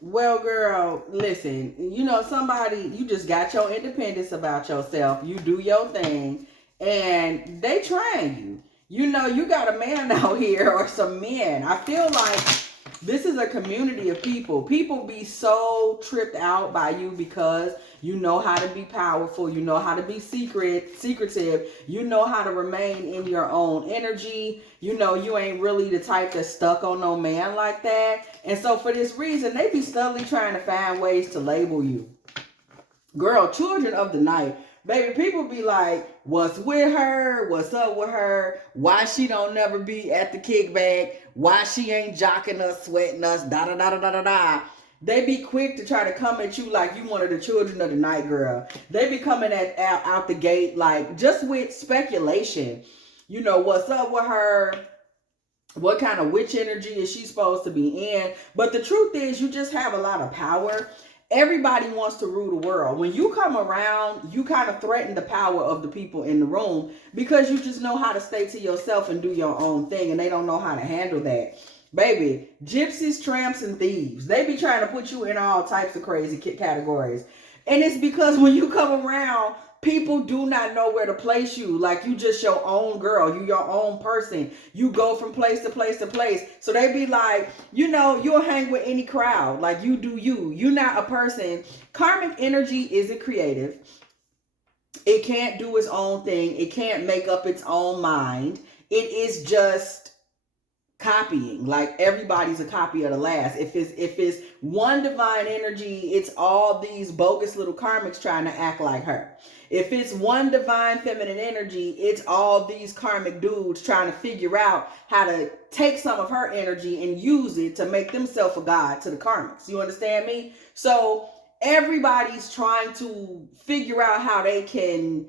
Well, girl, listen, somebody, you just got your independence about yourself. You do your thing, and they trying you. You got a man out here or some men. I feel like this is a community of people. People be so tripped out by you because you know how to be powerful, you know how to be secretive, you know how to remain in your own energy. You ain't really the type that's stuck on no man like that. And so for this reason, they be steadily trying to find ways to label you. Girl, children of the night. Baby, people be like, what's with her? What's up with her? Why she don't never be at the kickback? Why she ain't jocking us, sweating us, da da da da da da da. They be quick to try to come at you like you one of the children of the night, girl. They be coming out the gate like just with speculation. What's up with her? What kind of witch energy is she supposed to be in? But the truth is, you just have a lot of power. Everybody wants to rule the world. When you come around, you kind of threaten the power of the people in the room because you just know how to stay to yourself and do your own thing, and they don't know how to handle that. Baby, gypsies, tramps, and thieves, they be trying to put you in all types of crazy categories. And it's because when you come around, people do not know where to place you. Like you just your own girl, you your own person. You go from place to place to place. So they be like, you'll hang with any crowd. Like you do you. You're not a person. Karmic energy isn't creative. It can't do its own thing. It can't make up its own mind. It is just copying. Like everybody's a copy of the last. If it's one divine energy, it's all these bogus little karmics trying to act like her. If it's one divine feminine energy, it's all these karmic dudes trying to figure out how to take some of her energy and use it to make themselves a god to the karmics. You understand me? So everybody's trying to figure out how they can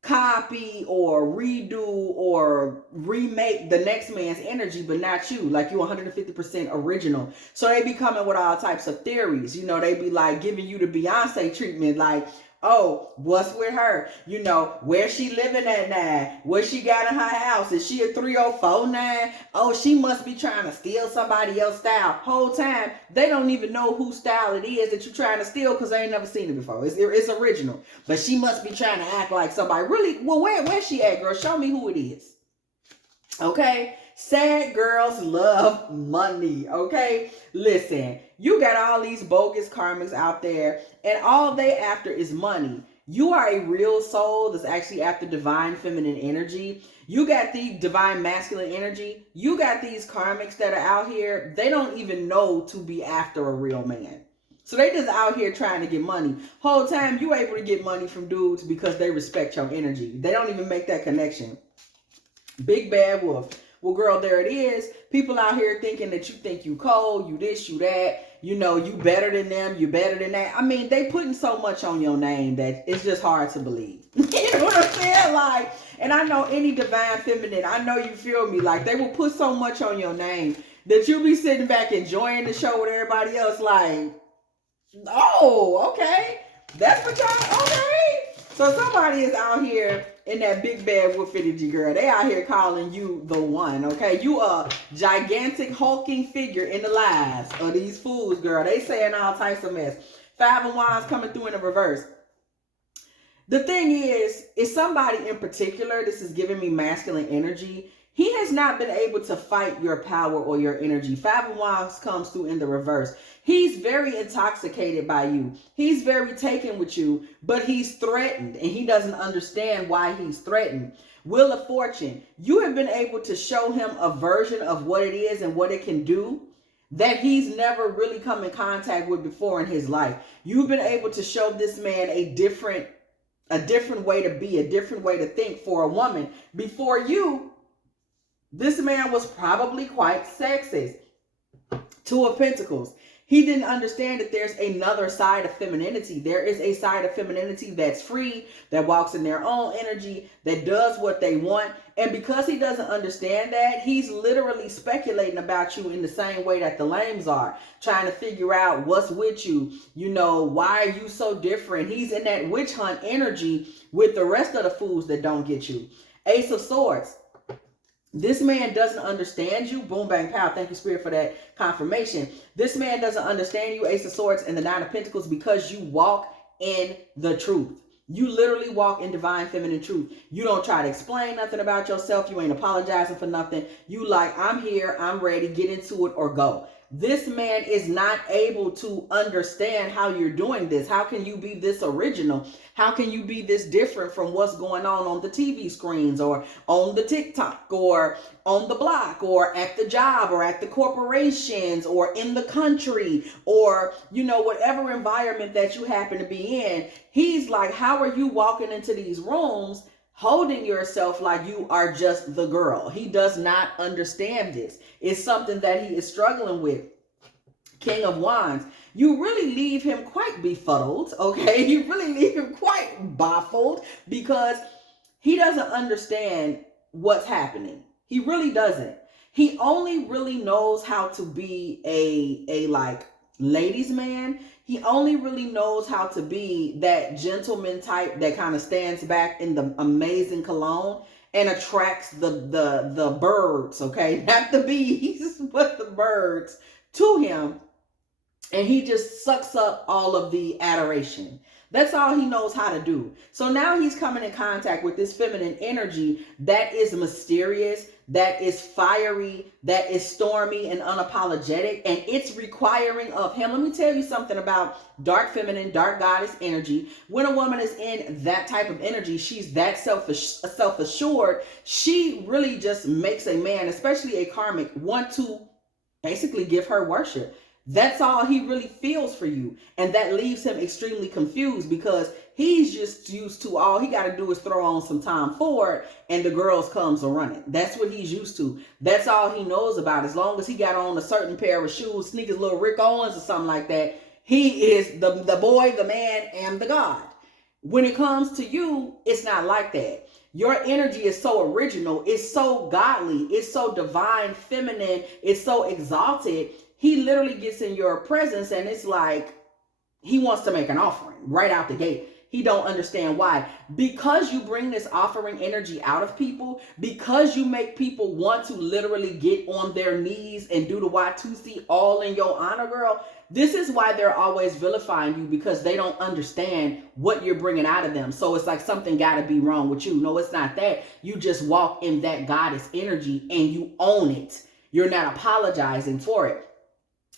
copy or redo or remake the next man's energy, but not you. Like you 150% original. So they be coming with all types of theories. They be like giving you the Beyonce treatment, like, oh, what's with her? Where she living at now? What she got in her house? Is she a 3049? Oh, she must be trying to steal somebody else's style. Whole time, they don't even know whose style it is that you're trying to steal because they ain't never seen it before. It's original. But she must be trying to act like somebody. Really? Well, where's she at, girl? Show me who it is. Okay? Sad girls love money. Okay? Listen, you got all these bogus karmics out there, and all they after is money. You are a real soul that's actually after divine feminine energy. You got the divine masculine energy. You got these karmics that are out here. They don't even know to be after a real man. So they just out here trying to get money. Whole time you able to get money from dudes because they respect your energy. They don't even make that connection. Big bad wolf. Well, girl, there it is. People out here thinking that you think you cold, you this, you that, you better than them, you better than that. I mean, they putting so much on your name that it's just hard to believe. You know what I'm saying? Like, and I know any divine feminine, I know you feel me. Like, they will put so much on your name that you'll be sitting back enjoying the show with everybody else like, oh, okay. That's what y'all, okay. So somebody is out here in that big bad wolf energy, girl. They out here calling you the one, okay? You a gigantic hulking figure in the lives of these fools, girl. They saying all types of mess. 5 of Wands coming through in the reverse. The thing is somebody in particular, this is giving me masculine energy. He has not been able to fight your power or your energy. 5 of Wands comes through in the reverse. He's very intoxicated by you. He's very taken with you, but he's threatened and he doesn't understand why he's threatened. Wheel of Fortune. You have been able to show him a version of what it is and what it can do that he's never really come in contact with before in his life. You've been able to show this man a different way to be, a different way to think for a woman. Before you, this man was probably quite sexist. 2 of Pentacles. He didn't understand that there's another side of femininity. There is a side of femininity that's free, that walks in their own energy, that does what they want. And because he doesn't understand that, he's literally speculating about you in the same way that the lames are, trying to figure out what's with you. Why are you so different? He's in that witch hunt energy with the rest of the fools that don't get you. Ace of Swords. This man doesn't understand you. Boom, bang, pow. Thank you, Spirit, for that confirmation. This man doesn't understand you, Ace of Swords and the Nine of Pentacles, because you walk in the truth. You literally walk in divine feminine truth. You don't try to explain nothing about yourself. You ain't apologizing for nothing. You like, I'm here, I'm ready, get into it or go. This man is not able to understand how you're doing this. How can you be this original? How can you be this different from what's going on the TV screens or on the TikTok or on the block or at the job or at the corporations or in the country or, you know, whatever environment that you happen to be in? He's like, how are you walking into these rooms holding yourself like you are just the girl? He does not understand this. It's something that he is struggling with. King of Wands. You really leave him quite befuddled, okay? You really leave him quite baffled because he doesn't understand what's happening. He really doesn't. He only really knows how to be a like ladies man. He only really knows how to be that gentleman type that kind of stands back in the amazing cologne and attracts the birds, okay? Not the bees, but the birds to him. And he just sucks up all of the adoration. That's all he knows how to do. So now he's coming in contact with this feminine energy that is mysterious, that is fiery, that is stormy and unapologetic, and it's requiring of him. Let me tell you something about dark feminine, dark goddess energy. When a woman is in that type of energy, she's that self-assured. She really just makes a man, especially a karmic, want to basically give her worship. That's all he really feels for you. And that leaves him extremely confused because he's just used to all he got to do is throw on some Tom Ford and the girls comes a running. That's what he's used to. That's all he knows about. As long as he got on a certain pair of shoes, sneakers, little Rick Owens or something like that, he is the boy, the man, and the God. When it comes to you, it's not like that. Your energy is so original. It's so godly. It's so divine, feminine. It's so exalted. He literally gets in your presence and it's like he wants to make an offering right out the gate. He don't understand why. Because you bring this offering energy out of people, because you make people want to literally get on their knees and do the Y2C all in your honor, girl. This is why they're always vilifying you, because they don't understand what you're bringing out of them. So it's like something got to be wrong with you. No, it's not that. You just walk in that goddess energy and you own it. You're not apologizing for it.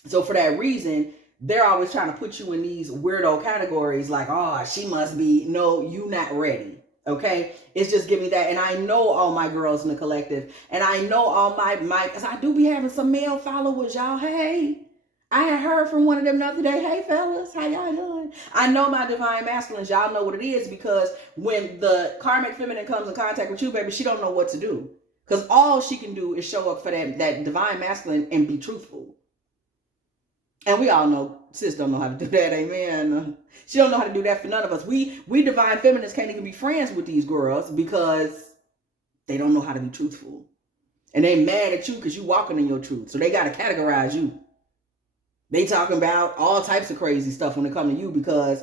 So for that reason, they're always trying to put you in these weirdo categories like, oh, she must be, no, you not ready. Okay. It's just giving that. And I know all my girls in the collective and I know all my, cause I do be having some male followers, y'all. Hey, I had heard from one of them the other day. Hey fellas, how y'all doing? I know my divine masculines, y'all know what it is, because when the karmic feminine comes in contact with you, baby, she don't know what to do. Cause all she can do is show up for that divine masculine and be truthful. And we all know sis don't know how to do that, amen. She don't know how to do that for none of us. We divine feminists can't even be friends with these girls because they don't know how to be truthful. And they mad at you because you walking in your truth. So they got to categorize you. They talking about all types of crazy stuff when it comes to you because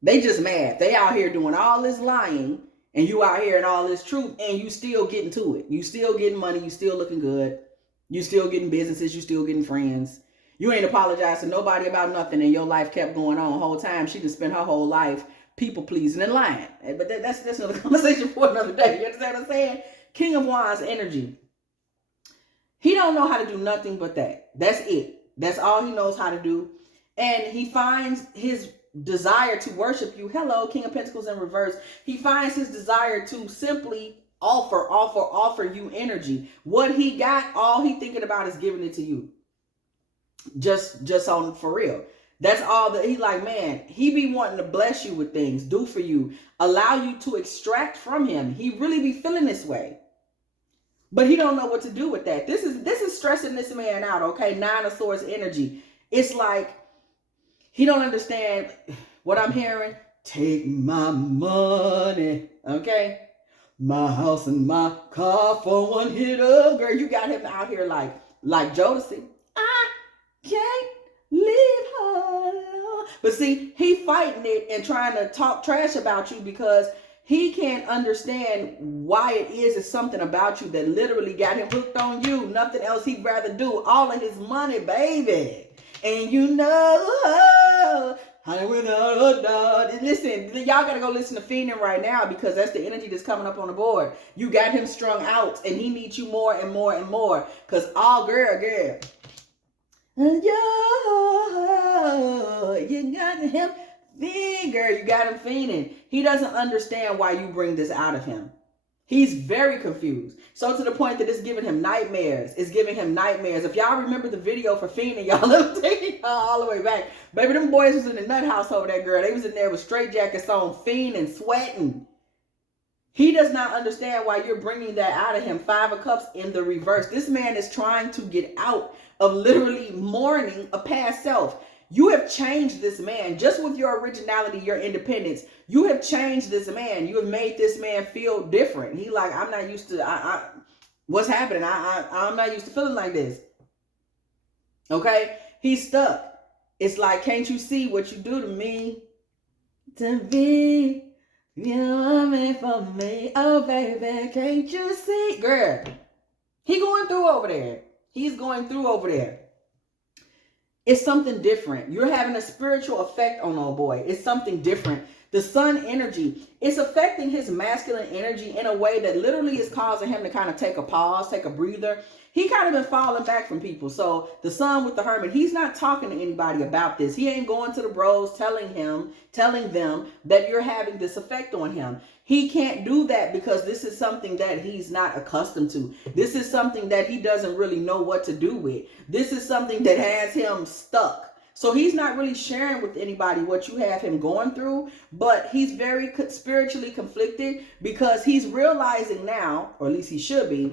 they just mad. They out here doing all this lying and you out here in all this truth and you still getting to it. You still getting money. You still looking good. You still getting businesses. You still getting friends. You ain't apologized to nobody about nothing and your life kept going on the whole time. She just spent her whole life people pleasing and lying. But that's another conversation for another day. You understand what I'm saying? King of Wands energy. He don't know how to do nothing but that. That's it. That's all he knows how to do. And he finds his desire to worship you. Hello, King of Pentacles in reverse. He finds his desire to simply offer you energy. What he got, all he thinking about is giving it to you. Just on for real. That's all that he like, man, he be wanting to bless you with things, do for you, allow you to extract from him. He really be feeling this way. But he don't know what to do with that. This is stressing this man out, okay? Nine of Swords energy. It's like he don't understand what I'm hearing. Take my money, okay? My house and my car for one hit of, girl. You got him out here like Jodeci. Can't leave her alone. But see, he fighting it and trying to talk trash about you because He can't understand why it is it's something about you that literally got him hooked on you. Nothing else he'd rather do. All of his money, baby. And you know, honey, without a doubt. Listen, y'all gotta go listen to Fiending right now, because that's the energy that's coming up on the board. You got him strung out, and he needs you more and more and more. Because all girl. And you got him. Girl, you got him fiending. He doesn't understand why you bring this out of him. He's very confused. So to the point that it's giving him nightmares. It's giving him nightmares. If y'all remember the video for fiending, y'all, I'm taking y'all all the way back. Baby, them boys was in the nut house over there, girl. They was in there with straight jackets on, fiending, sweating. He does not understand why you're bringing that out of him. 5 of Cups in the reverse. This man is trying to get out of literally mourning a past self. You have changed this man just with your originality, your independence. You have changed this man. You have made this man feel different. He like, I'm not used to, what's happening? I'm not used to feeling like this. Okay? He's stuck. It's like, can't you see what you do to me? To be, you're made for me. Oh, baby, can't you see? Girl, he going through over there. He's going through over there. It's something different. You're having a spiritual effect on old boy. It's something different. The sun energy, it's affecting his masculine energy in a way that literally is causing him to kind of take a pause, take a breather. He kind of been falling back from people. So the sun with the hermit, he's not talking to anybody about this. He ain't going to the bros telling them that you're having this effect on him. He can't do that because this is something that he's not accustomed to. This is something that he doesn't really know what to do with. This is something that has him stuck. So he's not really sharing with anybody what you have him going through, but he's very spiritually conflicted because he's realizing now, or at least he should be,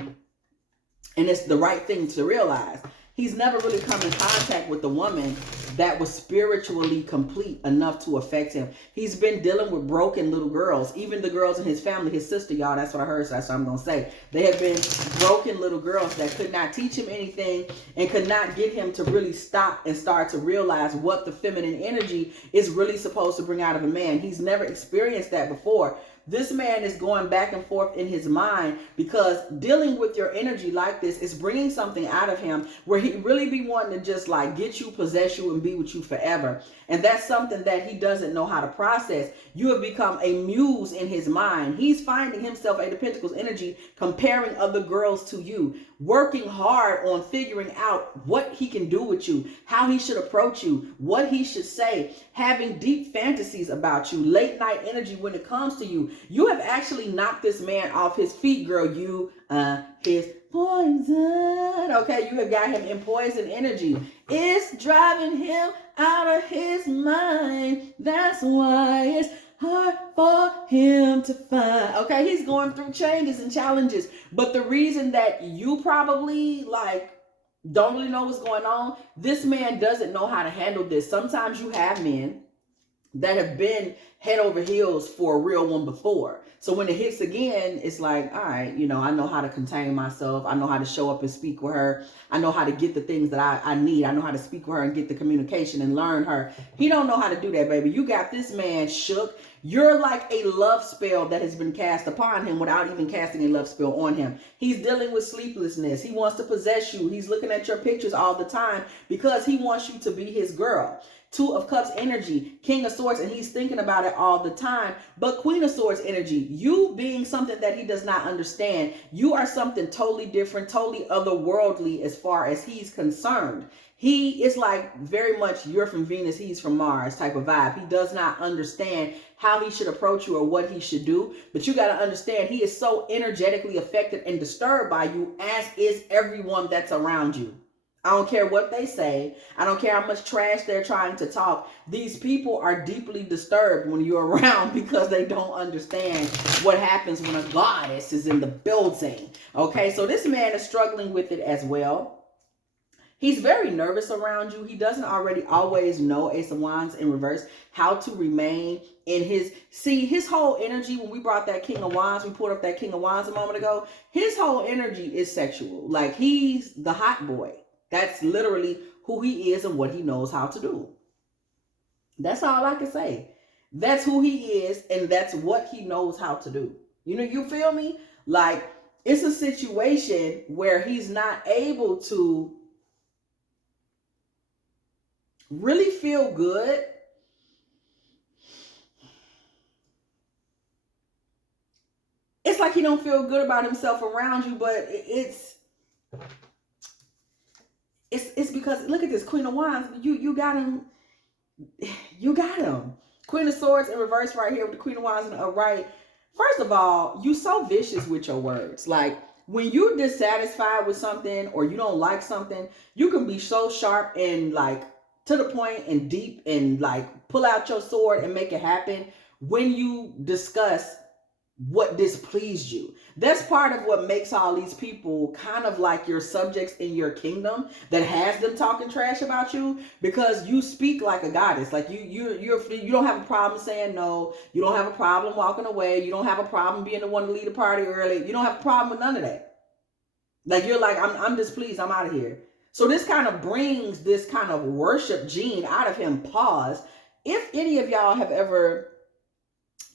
and it's the right thing to realize, he's never really come in contact with the woman that was spiritually complete enough to affect him. He's been dealing with broken little girls. Even the girls in his family, his sister, y'all, that's what I heard, so that's what I'm going to say. They have been broken little girls that could not teach him anything and could not get him to really stop and start to realize what the feminine energy is really supposed to bring out of a man. He's never experienced that before. This man is going back and forth in his mind because dealing with your energy like this is bringing something out of him where he really be wanting to just like get you, possess you, and be with you forever. And that's something that he doesn't know how to process. You have become a muse in his mind. He's finding himself, Eight of Pentacles energy, comparing other girls to you, working hard on figuring out what he can do with you, how he should approach you, what he should say, having deep fantasies about you, late night energy when it comes to you. You have actually knocked this man off his feet, girl. You, his poison. Okay, you have got him in poison energy. It's driving him out of his mind. That's why it's hard for him to find. Okay, he's going through changes and challenges. But the reason that you probably don't really know what's going on, this man doesn't know how to handle this. Sometimes you have men that have been head over heels for a real one before. So when it hits again, it's like, all right, I know how to contain myself. I know how to show up and speak with her. I know how to get the things that I need. I know how to speak with her and get the communication and learn her. He don't know how to do that, baby. You got this man shook. You're like a love spell that has been cast upon him without even casting a love spell on him. He's dealing with sleeplessness. He wants to possess you. He's looking at your pictures all the time because he wants you to be his girl. 2 of Cups energy, King of Swords, and he's thinking about it all the time. But Queen of Swords energy, you being something that he does not understand. You are something totally different, totally otherworldly as far as he's concerned. He is like very much you're from Venus, he's from Mars type of vibe. He does not understand how he should approach you or what he should do. But you got to understand, he is so energetically affected and disturbed by you, as is everyone that's around you. I don't care what they say. I don't care how much trash they're trying to talk. These people are deeply disturbed when you're around because they don't understand what happens when a goddess is in the building. Okay, so this man is struggling with it as well. He's very nervous around you. He doesn't already always know, Ace of Wands in reverse, how to remain in his whole energy. When we brought that King of Wands, we pulled up that King of Wands a moment ago. His whole energy is sexual. Like he's the hot boy. That's literally who he is and what he knows how to do. That's all I can say. That's who he is, and that's what he knows how to do. You know, you feel me? Like, it's a situation where he's not able to really feel good. It's like he don't feel good about himself around you, but it's because, look at this, Queen of Wands. You got him. You got him. Queen of Swords in reverse right here with the Queen of Wands in the upright. First of all, you so vicious with your words. Like, when you're dissatisfied with something or you don't like something, you can be so sharp and like to the point and deep and like pull out your sword and make it happen when you discuss what displeased you. That's part of what makes all these people kind of like your subjects in your kingdom, that has them talking trash about you, because you speak like a goddess. Like you don't have a problem saying no. You don't have a problem walking away. You don't have a problem being the one to lead a party early. You don't have a problem with none of that. Like, you're like, I'm displeased. I'm out of here. So this kind of brings this kind of worship gene out of him. Pause. If any of y'all have ever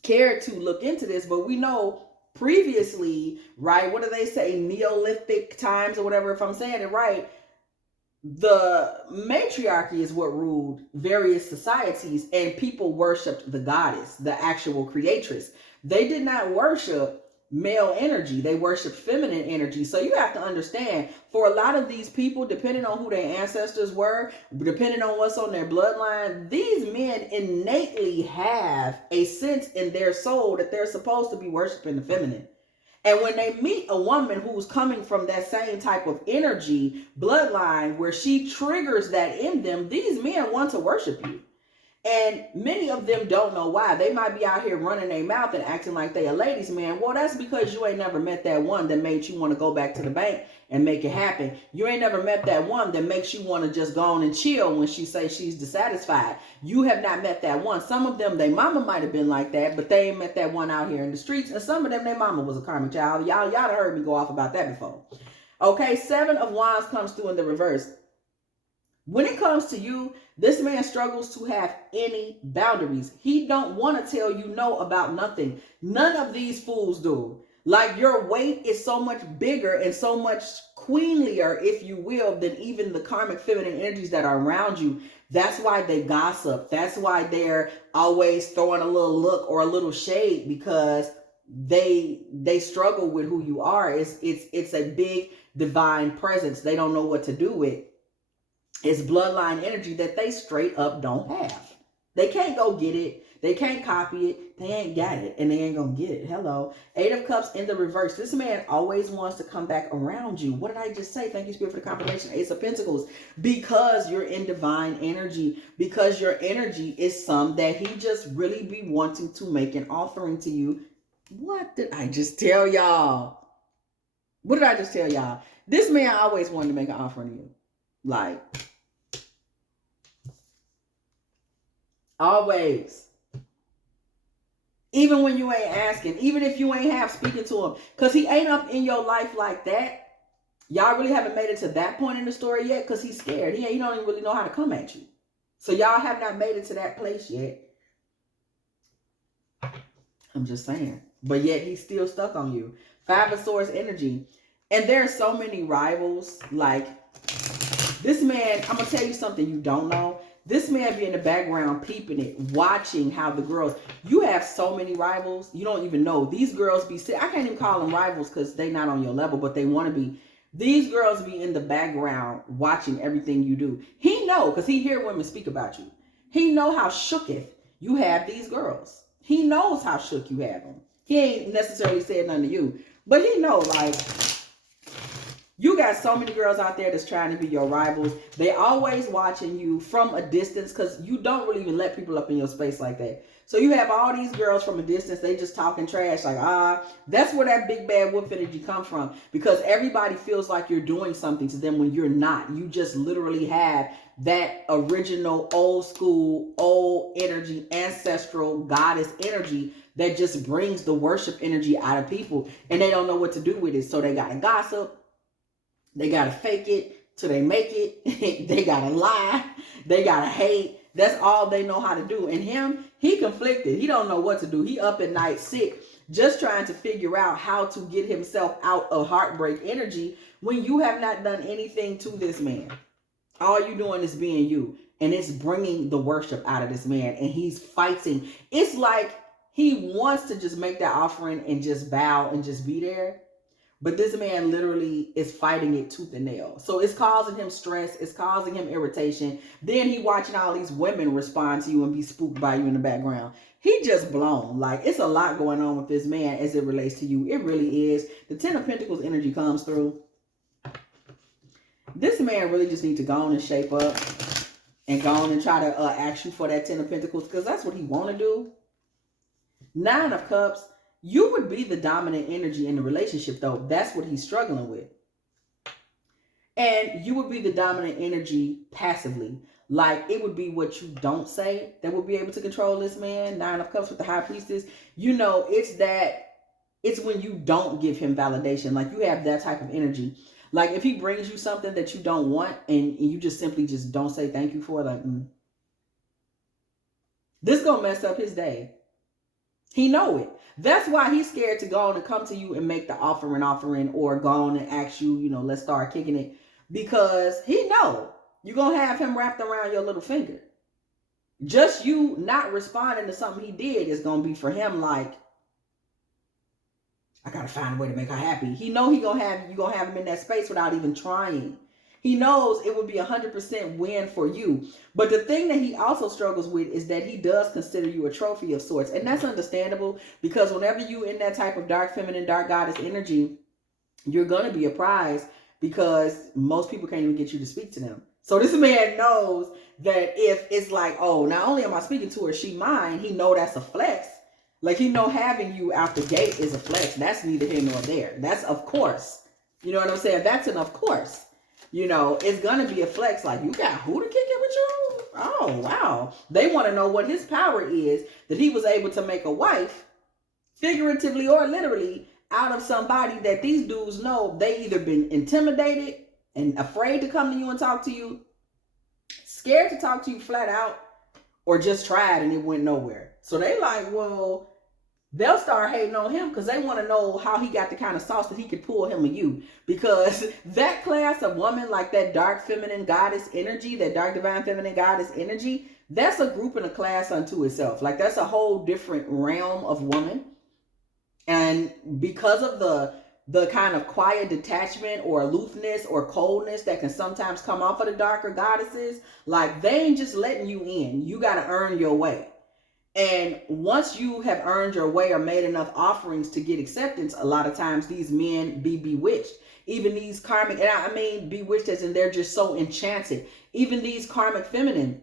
cared to look into this, but we know previously, right, what do they say, Neolithic times or whatever, if I'm saying it right, the matriarchy is what ruled various societies, and people worshipped the goddess, the actual creatress. They did not worship male energy. They worship feminine energy. So you have to understand, for a lot of these people, depending on who their ancestors were, depending on what's on their bloodline, these men innately have a sense in their soul that they're supposed to be worshiping the feminine. And when they meet a woman who's coming from that same type of energy bloodline where she triggers that in them, these men want to worship you. And many of them don't know why. They might be out here running their mouth and acting like they a ladies' man. Well, that's because you ain't never met that one that made you want to go back to the bank and make it happen. You ain't never met that one that makes you want to just go on and chill when she says she's dissatisfied. You have not met that one. Some of them, their mama might have been like that, but they ain't met that one out here in the streets. And some of them, their mama was a karmic child. Y'all have heard me go off about that before. Okay, 7 of Wands comes through in the reverse. When it comes to you, this man struggles to have any boundaries. He don't want to tell you no about nothing. None of these fools do. Like, your weight is so much bigger and so much queenlier, if you will, than even the karmic feminine energies that are around you. That's why they gossip. That's why they're always throwing a little look or a little shade, because they struggle with who you are. It's a big divine presence they don't know what to do with. It's bloodline energy that they straight up don't have. They can't go get it. They can't copy it. They ain't got it, and they ain't gonna get it. Hello. 8 of Cups in the reverse. This man always wants to come back around you. What did I just say? Thank you, Spirit, for the confirmation. Ace of Pentacles. Because you're in divine energy. Because your energy is some that he just really be wanting to make an offering to you. What did I just tell y'all? What did I just tell y'all? This man always wanted to make an offering to you. Like, always. Even when you ain't asking, even if you ain't half speaking to him, because he ain't up in your life like that. Y'all really haven't made it to that point in the story yet, because he's scared. He don't even really know how to come at you. So y'all have not made it to that place yet. I'm just saying. But yet he's still stuck on you. 5 of Swords energy. And there are so many rivals. Like, this man, I'm going to tell you something you don't know. This man be in the background peeping it, watching how the girls, you have so many rivals, you don't even know. These girls be, I can't even call them rivals because they not on your level, but they want to be. These girls be in the background watching everything you do. He know, because he hear women speak about you. He know how shooketh you have these girls. He knows how shook you have them. He ain't necessarily said nothing to you, but he know, like, you got so many girls out there that's trying to be your rivals. They always watching you from a distance, because you don't really even let people up in your space like that. So you have all these girls from a distance. They just talking trash like, that's where that big bad wolf energy comes from. Because everybody feels like you're doing something to them when you're not. You just literally have that original old school, old energy, ancestral goddess energy that just brings the worship energy out of people. And they don't know what to do with it. So they got to gossip. They got to fake it till they make it. They got to lie. They got to hate. That's all they know how to do. And him, he conflicted. He don't know what to do. He up at night sick, just trying to figure out how to get himself out of heartbreak energy when you have not done anything to this man. All you doing is being you. And it's bringing the worship out of this man. And he's fighting. It's like he wants to just make that offering and just bow and just be there. But this man literally is fighting it tooth and nail. So it's causing him stress. It's causing him irritation. Then he watching all these women respond to you and be spooked by you in the background. He just blown. Like, it's a lot going on with this man as it relates to you. It really is. The Ten of Pentacles energy comes through. This man really just needs to go on and shape up and go on and try to ask you for that Ten of Pentacles, because that's what he want to do. Nine of Cups. You would be the dominant energy in the relationship, though. That's what he's struggling with. And you would be the dominant energy passively. Like, it would be what you don't say that would be able to control this man. Nine of Cups with the High Priestess. You know, it's when you don't give him validation. Like, you have that type of energy. Like, if he brings you something that you don't want and you just simply just don't say thank you for it, like, this gonna mess up his day. He know it. That's why he's scared to go on and come to you and make the offering or go on and ask you, you know, let's start kicking it. Because he know you're going to have him wrapped around your little finger. Just you not responding to something he did is going to be for him like, I got to find a way to make her happy. He know you're going to have him in that space without even trying. He knows it would be 100% win for you. But the thing that he also struggles with is that he does consider you a trophy of sorts. And that's understandable, because whenever you in that type of dark feminine, dark goddess energy, you're going to be a prize, because most people can't even get you to speak to them. So this man knows that if it's like, oh, not only am I speaking to her, she mine, he know that's a flex. Like, he know having you out the gate is a flex. That's neither here nor there. That's of course. You know what I'm saying? That's an of course. You know, it's going to be a flex. Like, you got who to kick it with you? Oh, wow. They want to know what his power is, that he was able to make a wife, figuratively or literally, out of somebody that these dudes know they either been intimidated and afraid to come to you and talk to you, scared to talk to you flat out, or just tried and it went nowhere. So they like, well, they'll start hating on him because they want to know how he got the kind of sauce that he could pull him or you. Because that class of woman, like that dark feminine goddess energy, that dark divine feminine goddess energy, that's a group and a class unto itself. Like, that's a whole different realm of woman. And because of the kind of quiet detachment or aloofness or coldness that can sometimes come off of the darker goddesses, like, they ain't just letting you in. You got to earn your way. And once you have earned your way or made enough offerings to get acceptance, a lot of times these men be bewitched. Even these karmic, and I mean bewitched as in they're just so enchanted. Even these karmic feminine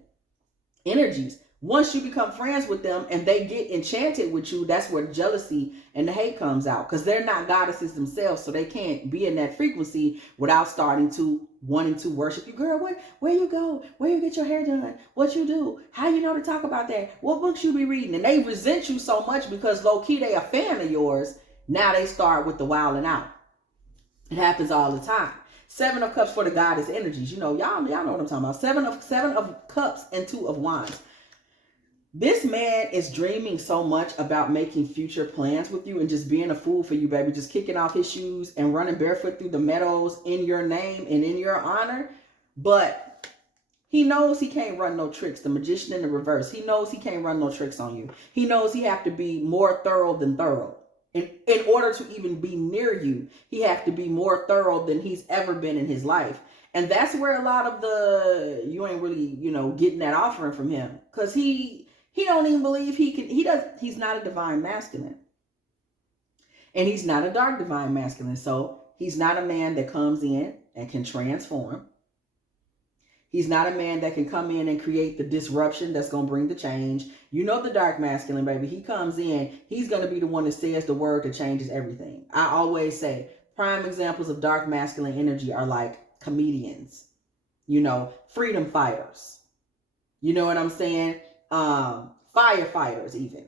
energies, once you become friends with them and they get enchanted with you, that's where jealousy and the hate comes out. Because they're not goddesses themselves, so they can't be in that frequency without wanting to worship you. Girl, where you go? Where you get your hair done? What you do? How you know to talk about that? What books you be reading? And they resent you so much because low-key they a fan of yours. Now they start with the wilding out. It happens all the time. Seven of Cups for the goddess energies. You know, y'all know what I'm talking about. Seven of Cups and Two of Wands. This man is dreaming so much about making future plans with you and just being a fool for you, baby. Just kicking off his shoes and running barefoot through the meadows in your name and in your honor. But he knows he can't run no tricks. The magician in the reverse. He knows he can't run no tricks on you. He knows he have to be more thorough than thorough. In order to even be near you, he have to be more thorough than he's ever been in his life. And that's where a lot of you ain't really, getting that offering from him. Because he don't even believe he's not a divine masculine. And he's not a dark divine masculine. So he's not a man that comes in and can transform. He's not a man that can come in and create the disruption that's going to bring the change. You know the dark masculine, baby. He comes in, he's going to be the one that says the word that changes everything. I always say prime examples of dark masculine energy are like comedians, freedom fighters. You know what I'm saying? Firefighters even,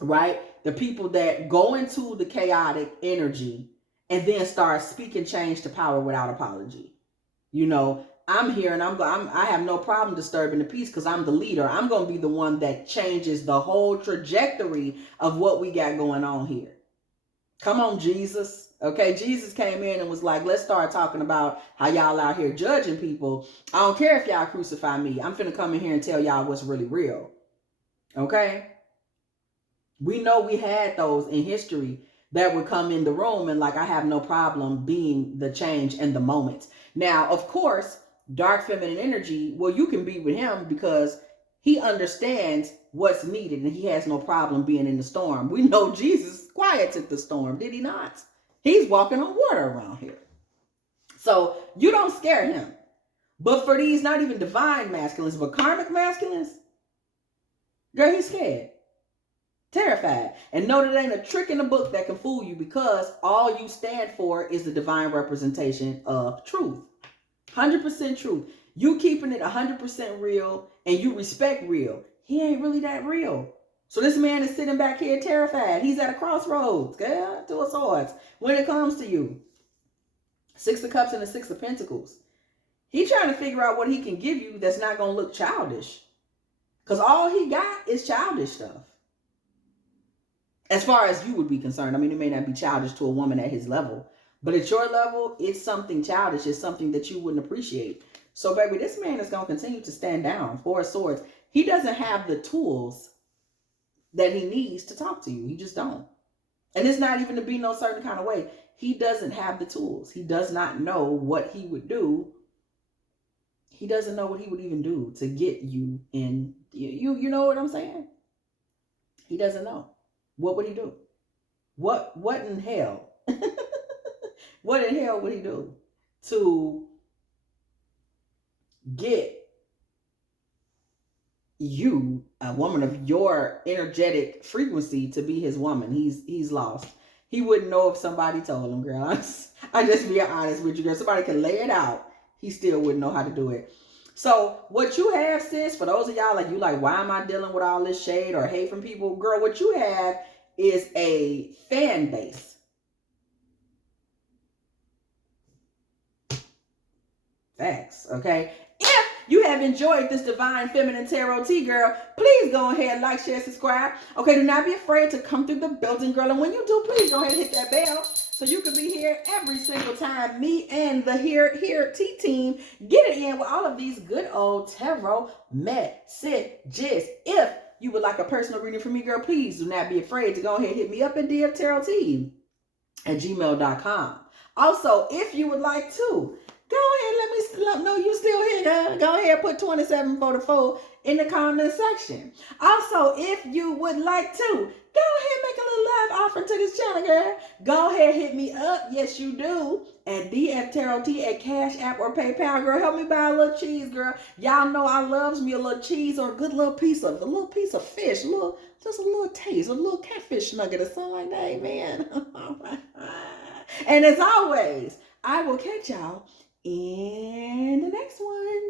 right? The people that go into the chaotic energy and then start speaking change to power without apology. I'm here and I have no problem disturbing the peace because I'm the leader. I'm going to be the one that changes the whole trajectory of what we got going on here. Come on, Jesus. Okay, Jesus came in and was like, let's start talking about how y'all out here judging people. I don't care if y'all crucify me. I'm finna come in here and tell y'all what's really real. Okay? We know we had those in history that would come in the room and like, I have no problem being the change in the moment. Now, of course, dark feminine energy, well, you can be with him because he understands what's needed and he has no problem being in the storm. We know Jesus quieted the storm, did he not? He's walking on water around here. So you don't scare him. But for these not even divine masculines, but karmic masculines, girl, he's scared. Terrified. And know that there ain't a trick in the book that can fool you because all you stand for is the divine representation of truth. 100% truth. You keeping it 100% real and you respect real. He ain't really that real. So this man is sitting back here terrified. He's at a crossroads, girl, two of swords. When it comes to you, 6 of Cups and the 6 of Pentacles. He's trying to figure out what he can give you that's not going to look childish. Because all he got is childish stuff. As far as you would be concerned. I mean, it may not be childish to a woman at his level. But at your level, it's something childish. It's something that you wouldn't appreciate. So, baby, this man is going to continue to stand down. 4 of Swords. He doesn't have the tools that he needs to talk to you. He just don't. And it's not even to be no certain kind of way. He doesn't have the tools. He does not know what he would do. He doesn't know what he would even do to get you in. You know what I'm saying? He doesn't know. What would he do? What in hell? What in hell would he do to get you, a woman of your energetic frequency, to be his woman? He's lost. He wouldn't know if somebody told him, girl. I just be honest with you, girl. Somebody can lay it out. He still wouldn't know how to do it. So what you have, sis, for those of y'all like, you like, why am I dealing with all this shade or hate from people? Girl, what you have is a fan base. Facts, okay? If you have enjoyed this Divine Feminine Tarot Tea, girl, please go ahead, like, share, subscribe. Okay, do not be afraid to come through the building, girl. And when you do, please go ahead and hit that bell so you can be here every single time me and the Here Tea team get it in with all of these good old tarot messages. If you would like a personal reading from me, girl, please do not be afraid to go ahead and hit me up at dftarottea@gmail.com. Also, if you would like to, go ahead, let me know you still here, girl. Go ahead, put 2744 in the comment section. Also, if you would like to, go ahead, make a little love offering to this channel, girl. Go ahead, hit me up. Yes, you do. At dftarottea at Cash App or PayPal, girl. Help me buy a little cheese, girl. Y'all know I loves me a little cheese or a good little piece of fish, just a little taste, a little catfish nugget or something like that, amen. And as always, I will catch y'all in the next one.